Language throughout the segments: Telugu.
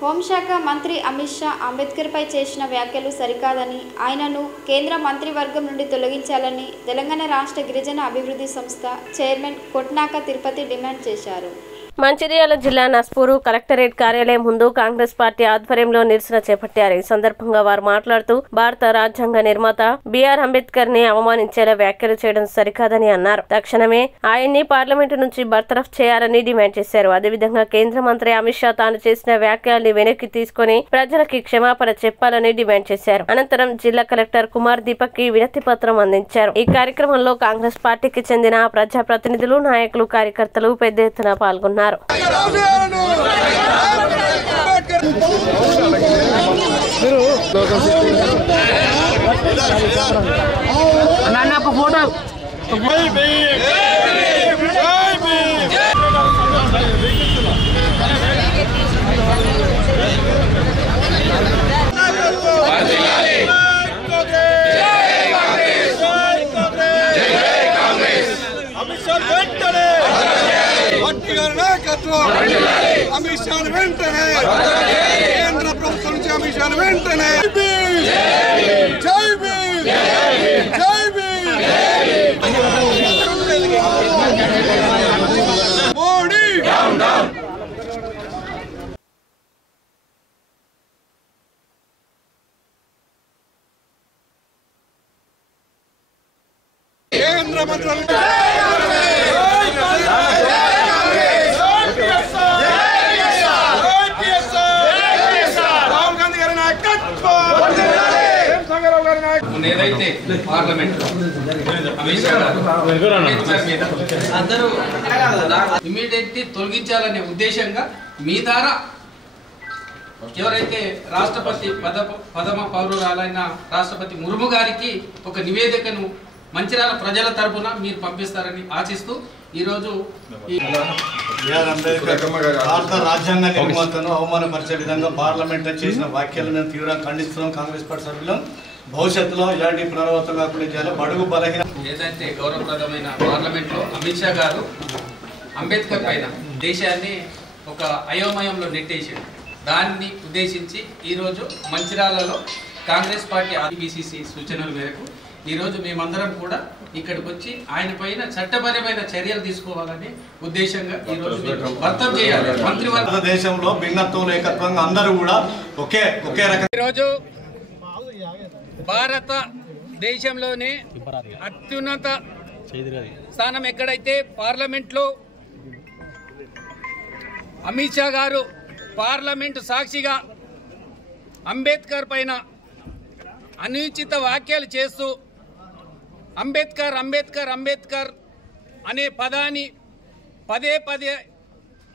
హోంశాఖ మంత్రి అమిత్ షా అంబేద్కర్పై చేసిన వ్యాఖ్యలు సరికాదని, ఆయనను కేంద్ర మంత్రివర్గం నుండి తొలగించాలని తెలంగాణ రాష్ట్ర గిరిజన అభివృద్ధి సంస్థ చైర్మన్ కొట్నాక తిరుపతి డిమాండ్ చేశారు. మంచిర్యాల జిల్లా నస్పూరు కలెక్టరేట్ కార్యాలయం ముందు కాంగ్రెస్ పార్టీ ఆధ్వర్యంలో నిరసన చేపట్టారు. ఈ సందర్భంగా వారు మాట్లాడుతూ భారత రాజ్యాంగ నిర్మాత బిఆర్ అంబేద్కర్ ని అవమానించేలా వ్యాఖ్యలు చేయడం సరికాదని అన్నారు. తక్షణమే ఆయన్ని పార్లమెంటు నుంచి బర్తరఫ్ చేయాలని డిమాండ్ చేశారు. అదేవిధంగా కేంద్ర మంత్రి అమిత్ షా తాను చేసిన వ్యాఖ్యల్ని వెనక్కి తీసుకుని ప్రజలకి క్షమాపణ చెప్పాలని డిమాండ్ చేశారు. అనంతరం జిల్లా కలెక్టర్ కుమార్ దీపక్ కి వినతి పత్రం అందించారు. ఈ కార్యక్రమంలో కాంగ్రెస్ పార్టీకి చెందిన ప్రజాప్రతినిధులు, నాయకులు, కార్యకర్తలు పెద్ద ఎత్తున పాల్గొన్నారు. అమిత్ షా వెంటనే కేంద్ర ప్రభుత్వం నుంచి అమిత్ షా వెంటనే జై భీమ్ జై భీమ్ మోడీ కేంద్ర మంత్రులు ఏదైతే పార్లమెంట్ అమిత్ షా అందరూ ఇమీడియట్లీ తొలగించాలనే ఉద్దేశంగా మీ ద్వారా ఎవరైతే రాష్ట్రపతి ప్రథమ పౌరురాలైన రాష్ట్రపతి ముర్ము గారికి ఒక నివేదికను మంచిర్యాల ప్రజల తరపున మీరు పంపిస్తారని ఆశిస్తూ ఈరోజు భారత రాజ్యాంగ నిర్మాతను అవమానపరిచే విధంగా పార్లమెంట్ చేసిన వ్యాఖ్యలను మేము తీవ్రంగా ఖండిస్తున్నాం. కాంగ్రెస్ పార్టీ సభ్యులు భవిష్యత్తులో ఇలాంటి పునరావృతం కాకుండా చేయాలి. బడుగు బలహీన ఏదైతే గౌరవప్రదమైన పార్లమెంట్లో అమిత్ షా గారు అంబేద్కర్ పైన దేశాన్ని ఒక అయోమయంలో నెట్టేసాడు. దాన్ని ఉద్దేశించి ఈరోజు మంచిర్యాలలో కాంగ్రెస్ పార్టీ ఆర్బీసీసీ సూచనల మేరకు ఈరోజు మేమందరం కూడా ఇక్కడికి వచ్చి ఆయన పైన చట్టపరమైన చర్యలు తీసుకోవాలని ఉద్దేశంగా ఈరోజు వర్తం చేయాలి. మంత్రివర్గ దేశంలో భిన్నత్వం ఏకత్వంగా అందరూ కూడా ఒకే రకం. ఈరోజు భారత దేశంలోనే అత్యున్నత స్థానం ఎక్కడైతే పార్లమెంట్లో అమిత్ షా గారు పార్లమెంటు సాక్షిగా అంబేద్కర్ పైన అనుచిత వ్యాఖ్యలు చేస్తూ అంబేద్కర్ అంబేద్కర్ అంబేద్కర్ అనే పదాన్ని పదే పదే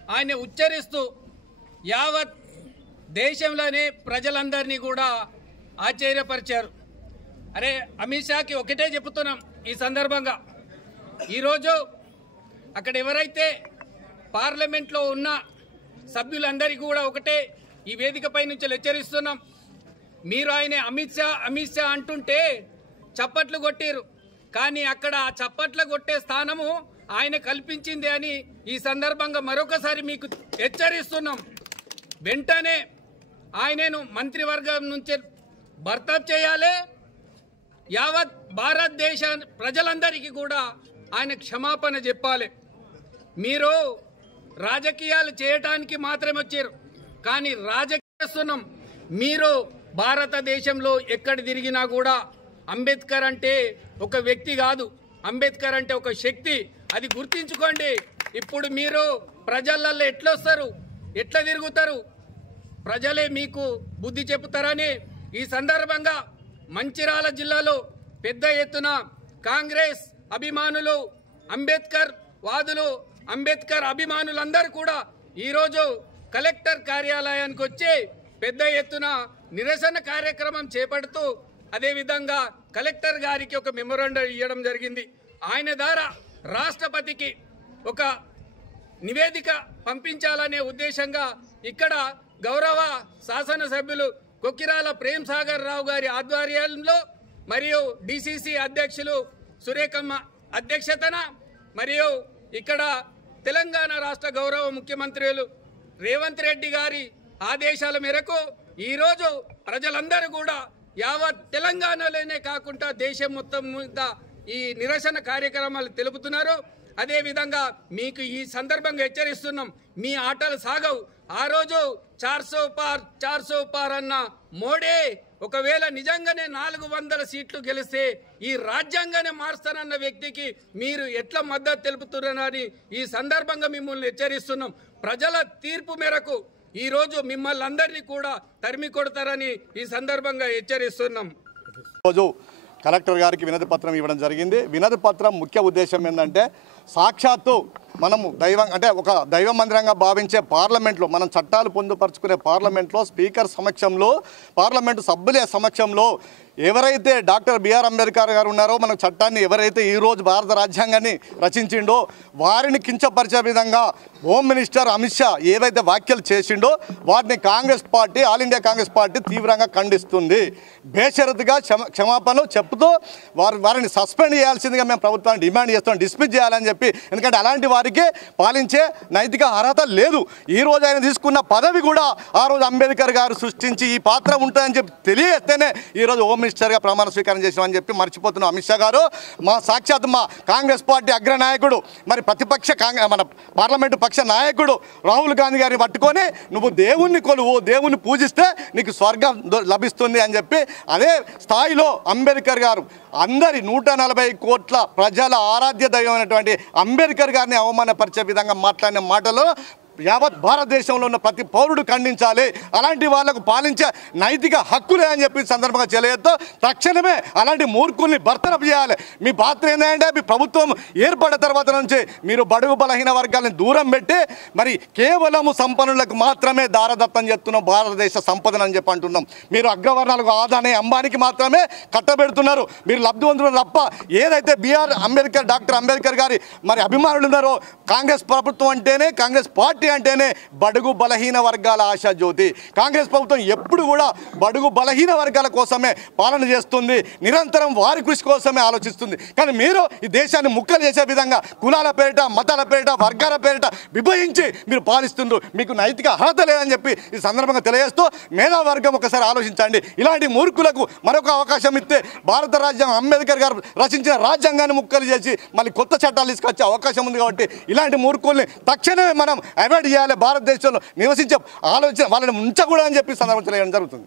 ఆయన ఉచ్చరిస్తూ యావత్ దేశంలోనే ప్రజలందరినీ కూడా ఆశ్చర్యపరిచారు. అరే అమిత్ షాకి ఒకటే చెప్తున్నాం ఈ సందర్భంగా, ఈరోజు అక్కడ ఎవరైతే పార్లమెంట్లో ఉన్న సభ్యులందరికీ కూడా ఒకటే ఈ వేదికపై నుంచి హెచ్చరిస్తున్నాం. మీరు ఆయన అమిత్ షా అంటుంటే చప్పట్లు కొట్టారు, కానీ అక్కడ ఆ చప్పట్లు కొట్టే స్థానము ఆయన కల్పించింది అని ఈ సందర్భంగా మరొకసారి మీకు హెచ్చరిస్తున్నాం. వెంటనే ఆయనను మంత్రివర్గం నుంచి బర్తరఫ్ చేయాలి. యావత్ భారతదేశ ప్రజలందరికీ కూడా ఆయన క్షమాపణ చెప్పాలి. మీరు రాజకీయాలు చేయటానికి మాత్రమే వచ్చారు, కానీ రాజకీయం చేస్తున్నాం. మీరు భారతదేశంలో ఎక్కడ తిరిగినా కూడా అంబేద్కర్ అంటే ఒక వ్యక్తి కాదు, అంబేద్కర్ అంటే ఒక శక్తి. అది గుర్తించుకోండి. ఇప్పుడు మీరు ప్రజలలో ఎట్లా వస్తారు, ఎట్లా తిరుగుతారు, ప్రజలే మీకు బుద్ధి చెబుతారని ఈ సందర్భంగా మంచిర్యాల జిల్లాలో పెద్ద ఎత్తున కాంగ్రెస్ అభిమానులు, అంబేద్కర్ వాదులు, అంబేద్కర్ అభిమానులందరూ కూడా ఈరోజు కలెక్టర్ కార్యాలయానికి వచ్చి పెద్ద ఎత్తున నిరసన కార్యక్రమం చేపడుతూ అదేవిధంగా కలెక్టర్ గారికి ఒక మెమోరాండం ఇవ్వడం జరిగింది. ఆయన ద్వారా రాష్ట్రపతికి ఒక నివేదిక పంపించాలనే ఉద్దేశంగా ఇక్కడ గౌరవ శాసనసభ్యులు కొక్కిరాల ప్రేమ్ సాగర్ రావు గారి ఆధ్వర్యంలో మరియు డిసిసి అధ్యక్షులు సురేఖమ్మ అధ్యక్షతన మరియు ఇక్కడ తెలంగాణ రాష్ట్ర గౌరవ ముఖ్యమంత్రులు రేవంత్ రెడ్డి గారి ఆదేశాల మేరకు ఈరోజు ప్రజలందరూ కూడా యావత్ తెలంగాణలోనే కాకుండా దేశం మొత్తం మీద ఈ నిరసన కార్యక్రమాలు తెలుపుతున్నారు. అదేవిధంగా మీకు ఈ సందర్భంగా హెచ్చరిస్తున్నాం, మీ ఆటలు సాగవు. ఆ రోజు 400 పార్ అన్న మోడీ ఒకవేళ నిజంగానే 400 సీట్లు గెలిస్తే ఈ రాజ్యాంగాన్ని మారుస్తానన్న వ్యక్తికి మీరు ఎట్లా మద్దతు తెలుపుతున్నారని ఈ సందర్భంగా మిమ్మల్ని హెచ్చరిస్తున్నాం. ప్రజల తీర్పు మేరకు ఈరోజు మిమ్మల్ని అందరినీ కూడా తరిమి కొడతారని ఈ సందర్భంగా హెచ్చరిస్తున్నాం. రోజు కలెక్టర్ గారికి వినతి పత్రం ఇవ్వడం జరిగింది. వినతి పత్రం ముఖ్య ఉద్దేశం ఏంటంటే సాక్షాత్తు మనము ఒక దైవ మందిరంగా భావించే పార్లమెంట్లో, మనం చట్టాలు పొందుపరుచుకునే పార్లమెంట్లో స్పీకర్ సమక్షంలో, పార్లమెంటు సభ్యుల సమక్షంలో ఎవరైతే డాక్టర్ బిఆర్ అంబేద్కర్ గారు ఉన్నారో, మన చట్టాన్ని ఎవరైతే ఈరోజు భారత రాజ్యాంగాన్ని రచించిండో వారిని కించపరిచే విధంగా హోమ్ మినిస్టర్ అమిత్ షా ఏవైతే వ్యాఖ్యలు చేసిండో వాటిని Congress party, all India Congress party తీవ్రంగా ఖండిస్తుంది. బేషరతుగా క్షమాపణలు చెప్తూ వారిని సస్పెండ్ చేయాల్సిందిగా మేము ప్రభుత్వాన్ని డిమాండ్ చేస్తాం, డిస్మిస్ చేయాలని చెప్పి. ఎందుకంటే అలాంటి వారికి పాలించే నైతిక అర్హత లేదు. ఈరోజు ఆయన తీసుకున్న పదవి కూడా ఆ రోజు అంబేద్కర్ గారు సృష్టించి ఈ పాత్ర ఉంటుందని చెప్పి తెలియజేస్తేనే ఈరోజు హోమ్ మినిస్టర్గా ప్రమాణ స్వీకారం చేసామని చెప్పి మర్చిపోతున్నాం. అమిత్ షా గారు సాక్షాత్ మా కాంగ్రెస్ పార్టీ అగ్రనాయకుడు, మరి ప్రతిపక్ష మన పార్లమెంటు పక్ష నాయకుడు రాహుల్ గాంధీ గారిని పట్టుకొని నువ్వు దేవుణ్ణి కొలువు, దేవుణ్ణి పూజిస్తే నీకు స్వర్గం లభిస్తుంది అని చెప్పి అదే స్థాయిలో అంబేద్కర్ గారు అందరి 140 కోట్ల ప్రజల ఆరాధ్య దైవమైనటువంటి అంబేద్కర్ గారిని అవమానపరిచే విధంగా మాట్లాడిన మాటలు యావత్ భారతదేశంలో ఉన్న ప్రతి పౌరుడు ఖండించాలి. అలాంటి వాళ్లకు పాలించే నైతిక హక్కులే అని చెప్పి సందర్భంగా తెలియజేస్తూ తక్షణమే అలాంటి మూర్ఖుల్ని బర్తరఫ్ చేయాలి. మీ పాత్ర ఏంటంటే మీ ప్రభుత్వం ఏర్పడిన తర్వాత నుంచి మీరు బడుగు బలహీన వర్గాలను దూరం పెట్టి మరి కేవలము సంపన్నులకు మాత్రమే దారదత్తం చేస్తున్నాం భారతదేశ సంపదను అని చెప్పి అంటున్నాం. మీరు అగ్రవర్ణాలకు ఆదాని అంబానికి మాత్రమే కట్టబెడుతున్నారు. మీరు లబ్ధివంతులు తప్ప ఏదైతే డాక్టర్ అంబేద్కర్ గారి మరి అభిమానులు ఉన్నారో కాంగ్రెస్ ప్రభుత్వం అంటేనే, కాంగ్రెస్ పార్టీ అంటేనే బడుగు బలహీన వర్గాల ఆశాజ్యోతి. కాంగ్రెస్ ప్రభుత్వం ఎప్పుడు కూడా బడుగు బలహీన వర్గాల కోసమే పాలన చేస్తుంది, నిరంతరం వారి కృషి కోసమే ఆలోచిస్తుంది. కానీ మీరు ఈ దేశాన్ని ముక్కలు చేసే విధంగా కులాల పేరిట, మతాల పేరిట, వర్గాల పేరిట విభజించి మీరు పాలిస్తుండ్రు. మీకు నైతిక అర్హత లేదని చెప్పి ఈ సందర్భంగా తెలియజేస్తూ మేధావర్గం ఒకసారి ఆలోచించండి. ఇలాంటి మూర్ఖులకు మరొక అవకాశం ఇస్తే భారత రాజ్యాంగం అంబేద్కర్ గారు రచించిన రాజ్యాంగాన్ని ముక్కలు చేసి మళ్ళీ కొత్త చట్టాలు తీసుకొచ్చే అవకాశం ఉంది. కాబట్టి ఇలాంటి మూర్ఖుల్ని తక్షణమే మనం అవాయిడ్ చేయాలి. భారతదేశంలో నివసించే ఆలోచన వాళ్ళని ఉంచకూడదని చెప్పి సందర్భం తెలియడం జరుగుతుంది.